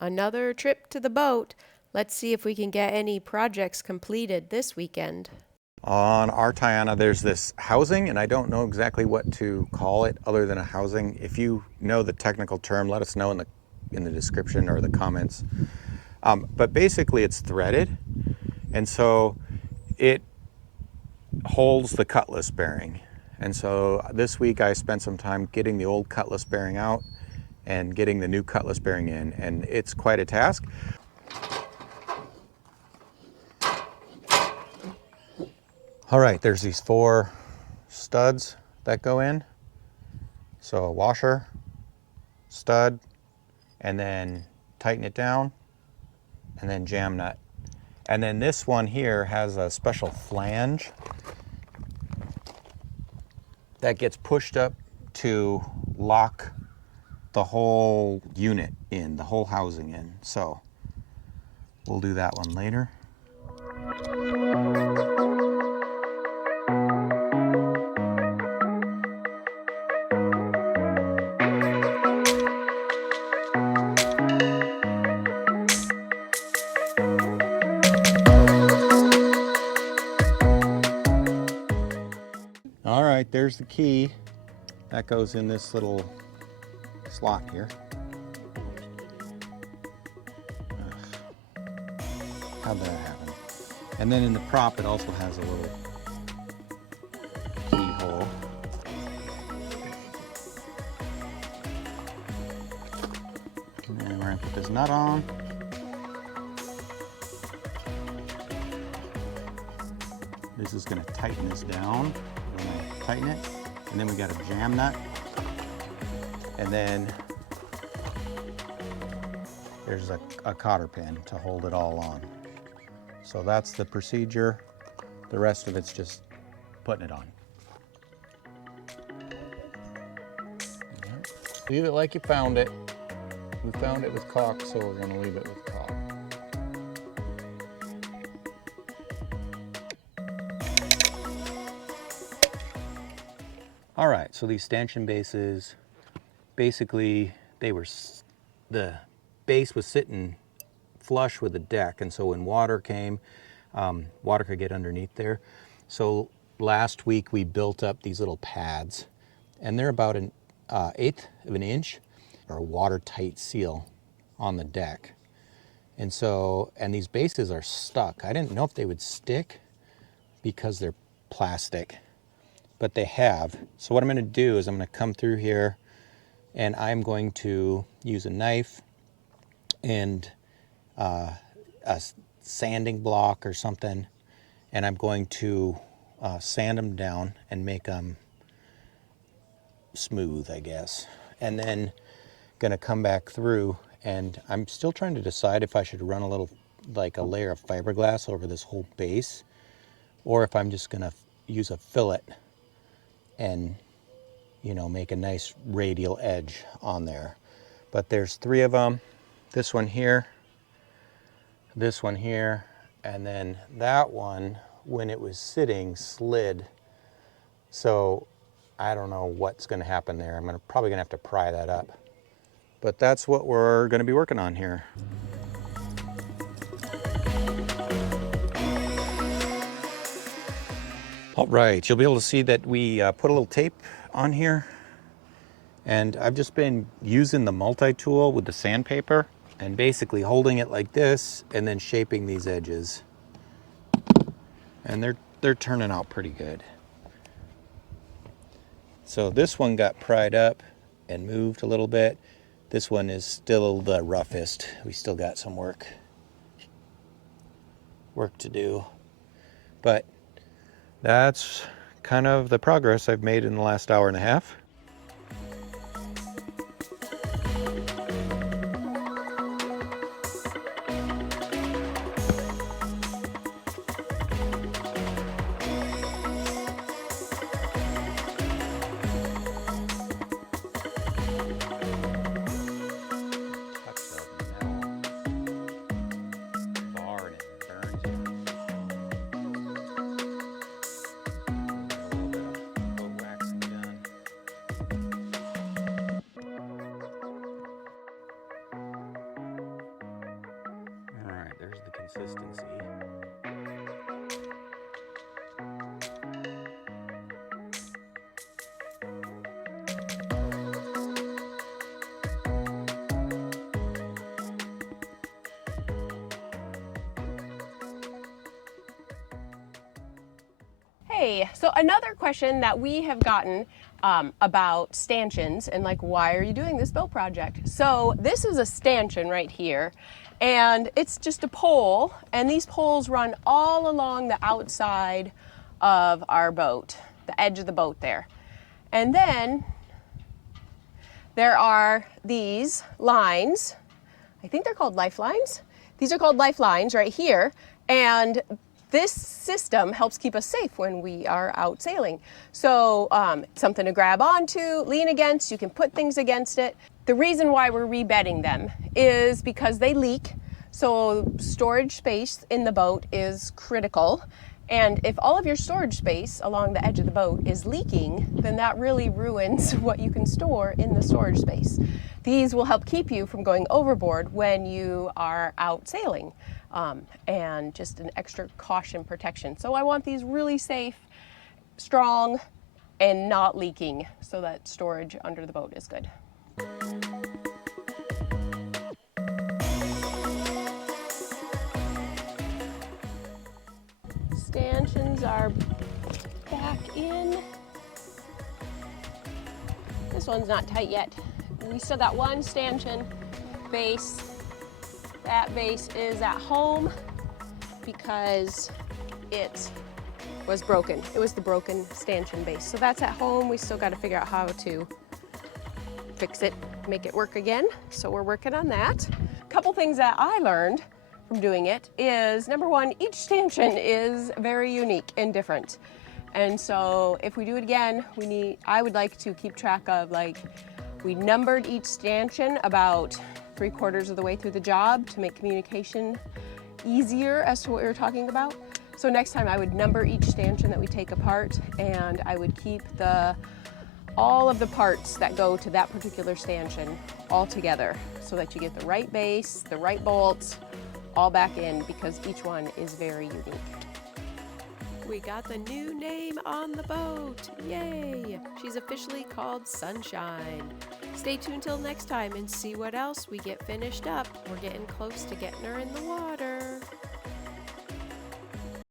Another trip to the boat. Let's see if we can get any projects completed this weekend. On our Tayana, there's this housing, and I don't know exactly what to call it other than a housing. If you know the technical term, let us know in the description or the comments. But basically, it's threaded, and so it holds the cutlass bearing. And so this week I spent some time getting the old cutlass bearing out and getting the new cutlass bearing in, and it's quite a task. All right, there's these 4 studs that go in. So a washer, stud, and then tighten it down, and then jam nut. And then this one here has a special flange that gets pushed up to lock the whole unit in, the whole housing in. So we'll do that one later. All right, there's the key. That goes in this little slot here. How'd that happen? And then in the prop, it also has a little keyhole. And then we're gonna put this nut on. This is gonna tighten this down. We're gonna tighten it. And then we got a jam nut. And then there's a cotter pin to hold it all on. So that's the procedure. The rest of it's just putting it on. Leave it like you found it. We found it with caulk, so we're gonna leave it with caulk. All right, so these stanchion bases, basically the base was sitting flush with the deck, and so when water came, water could get underneath there. So last week we built up these little pads, and they're about an 1/8 of an inch, or a watertight seal on the deck. And so, and these bases are stuck. I didn't know if they would stick because they're plastic, but they have. So what I'm gonna do is I'm gonna come through here, and I'm going to use a knife and a sanding block or something, and I'm going to sand them down and make them smooth, I guess. And then gonna come back through, and I'm still trying to decide if I should run a little, like a layer of fiberglass over this whole base, or if I'm just gonna use a fillet and, you know, make a nice radial edge on there. But there's 3 of them. This one here, this one here, and then that one, when it was sitting, slid. So I don't know what's gonna happen there. I'm probably gonna have to pry that up. But that's what we're gonna be working on here. All right, you'll be able to see that we put a little tape on here, and I've just been using the multi-tool with the sandpaper and basically holding it like this and then shaping these edges. And they're turning out pretty good. So this one got pried up and moved a little bit. This one is still the roughest. We still got some work to do. But that's kind of the progress I've made in the last hour and a half. consistency. Hey, so another question that we have gotten about stanchions and like, why are you doing this boat project? So this is a stanchion right here, and it's just a pole, and these poles run all along the outside of our boat, the edge of the boat there. And then there are these lines. I think they're called lifelines. These are called lifelines right here, and this system helps keep us safe when we are out sailing. So something to grab onto, lean against, you can put things against it. The reason why we're rebedding them is because they leak, so storage space in the boat is critical. And if all of your storage space along the edge of the boat is leaking, then that really ruins what you can store in the storage space. These will help keep you from going overboard when you are out sailing, and just an extra caution protection. So I want these really safe, strong, and not leaking so that storage under the boat is good. Stanchions are back in. This one's not tight yet. We still got one stanchion base. That base is at home because it was broken. It was the broken stanchion base. So that's at home. We still got to figure out how to fix it, make it work again. So we're working on that. A couple things that I learned from doing it is, number one, each stanchion is very unique and different. And so if we do it again, I would like to keep track of, like, we numbered each stanchion about 3/4 of the way through the job to make communication easier as to what we were talking about. So next time I would number each stanchion that we take apart, and I would keep all of the parts that go to that particular stanchion all together so that you get the right base, the right bolts, all back in, because each one is very unique. We got the new name on the boat. Yay! She's officially called Sunshine. Stay tuned till next time and see what else we get finished up. We're getting close to getting her in the water.